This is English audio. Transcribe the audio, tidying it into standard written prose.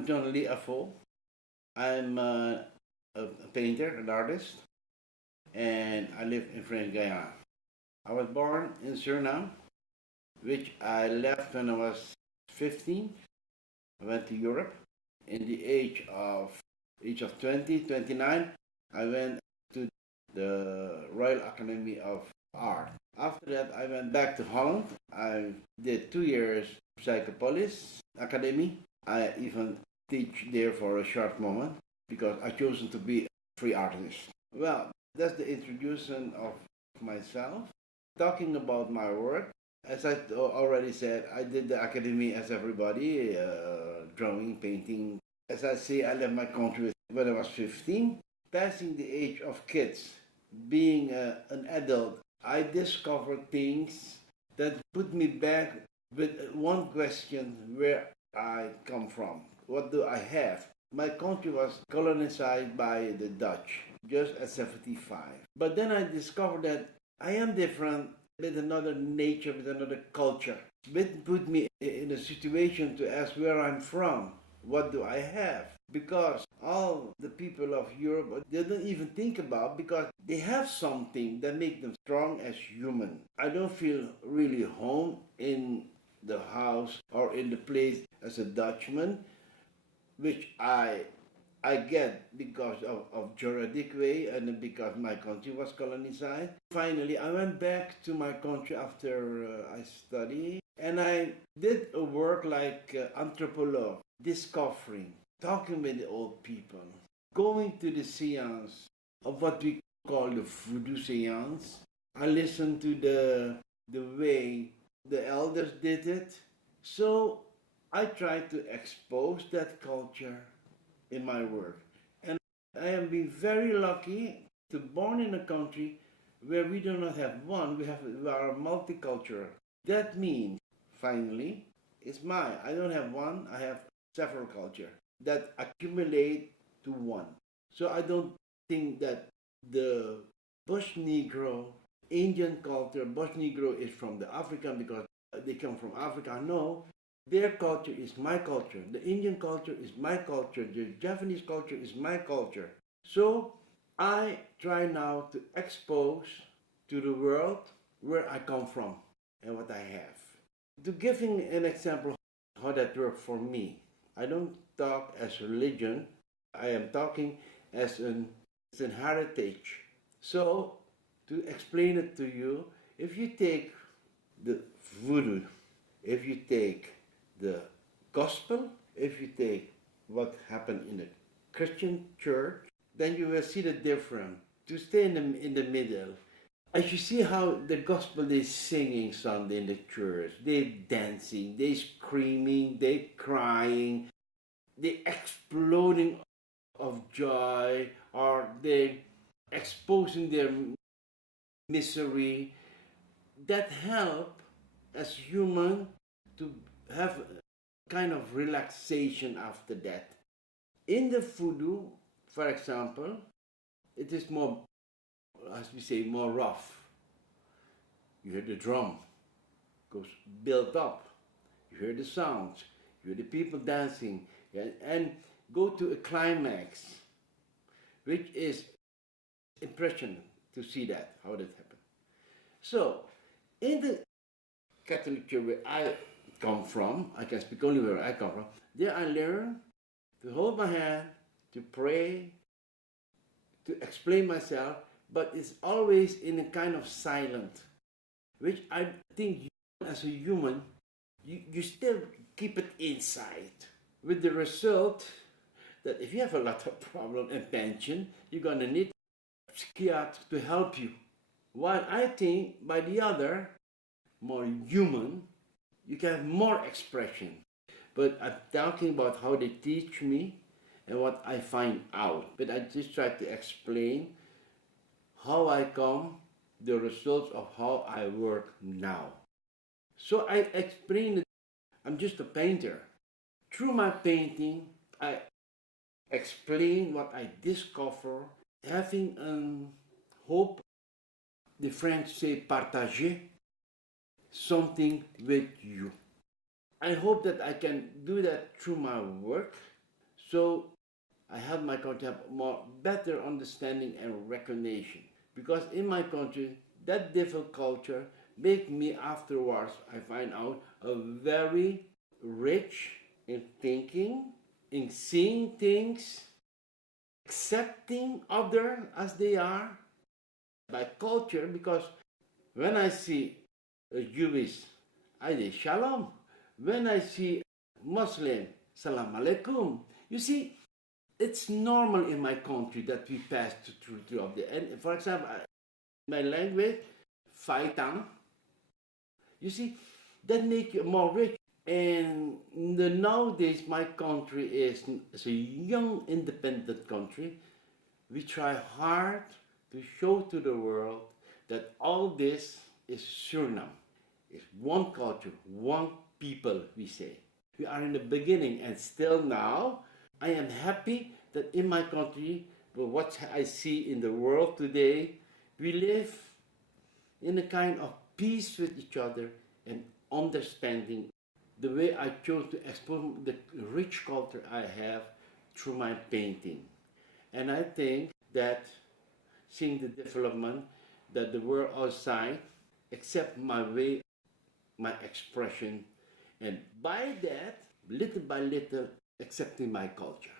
I'm John Lee Afo. I'm a painter, an artist, and I live in French Guyana. I was born in Suriname, which I left when I was 15. I went to Europe. In the age of 20, 29, I went to the Royal Academy of Art. After that, I went back to Holland. I did 2 years Psychopolis Academy. I even teach there for a short moment because I chosen to be a free artist. Well, that's the introduction of myself. Talking about my work, as I already said, I did the academy as everybody, drawing, painting. As I say, I left my country when I was 15. Passing the age of kids, being an adult, I discovered things that put me back with one question: where I come from. What do I have? My country was colonized by the Dutch just at 75. But then I discovered that I am different with another nature, with another culture. It put me in a situation to ask where I'm from. What do I have? Because all the people of Europe, they don't even think about, because they have something that makes them strong as human. I don't feel really home in the house or in the place as a Dutchman, which I get because of juridic way and because my country was colonized. Finally, I went back to my country after I studied, and I did a work like anthropologue, discovering, talking with the old people, going to the seance of what we call the voodoo seance. I listened to the way the elders did it. So I try to expose that culture in my work. And I am being very lucky to born in a country where we do not have one, we are multicultural. That means, finally, it's mine. I don't have one, I have several cultures that accumulate to one. So I don't think that the Bush Negro, Indian culture, Bush Negro is from the African because they come from Africa. No, their culture is my culture. The Indian culture is my culture. The Japanese culture is my culture. So I try now to expose to the world where I come from and what I have. To giving an example how that worked for me, I don't talk as religion. I am talking as an heritage. So to explain it to you, if you take the voodoo, if you take the gospel, if you take what happened in the Christian church, then you will see the difference. To stay in the middle, as you see how the gospel, they singing Sunday in the church, they dancing, they screaming, they crying, they exploding of joy, or they exposing their misery, that help as human to have a kind of relaxation after that. In the voodoo, for example, it is more, as we say, more rough. You hear the drum goes built up. You hear the sounds. You hear the people dancing, and go to a climax, which is impression to see that, how that happened. So, in the Catholic Church where I come from, I can speak only where I come from, there I learned to hold my hand, to pray, to explain myself, but it's always in a kind of silent, which I think you, as a human, you still keep it inside, with the result that if you have a lot of problem and tension, you're gonna need a psychiatrist to help you. While I think by the other, more human, you can have more expression. But I'm talking about how they teach me and what I find out. But I just try to explain how I come, the results of how I work now. So I explain that I'm just a painter. Through my painting, I explain what I discover, having hope. The French say partager something with you. I hope that I can do that through my work, So I help my country have more better understanding and recognition. Because in my country, that different culture make me afterwards, I find out, a very rich in thinking, in seeing things, accepting other as they are by culture. Because when I see a Jewish, I say shalom. When I see Muslim, salam alaikum. You see, it's normal in my country that we pass through of the, and for example, my language, Faitang, you see, that make you more rich. And nowadays, my country is a young, independent country. We try hard to show to the world that all this is Suriname. It's one culture, one people, we say. We are in the beginning, and still now, I am happy that in my country, but what I see in the world today, we live in a kind of peace with each other and understanding the way I chose to expose the rich culture I have through my painting. And I think that seeing the development that the world outside accept my way, my expression, and by that, little by little, accepting my culture.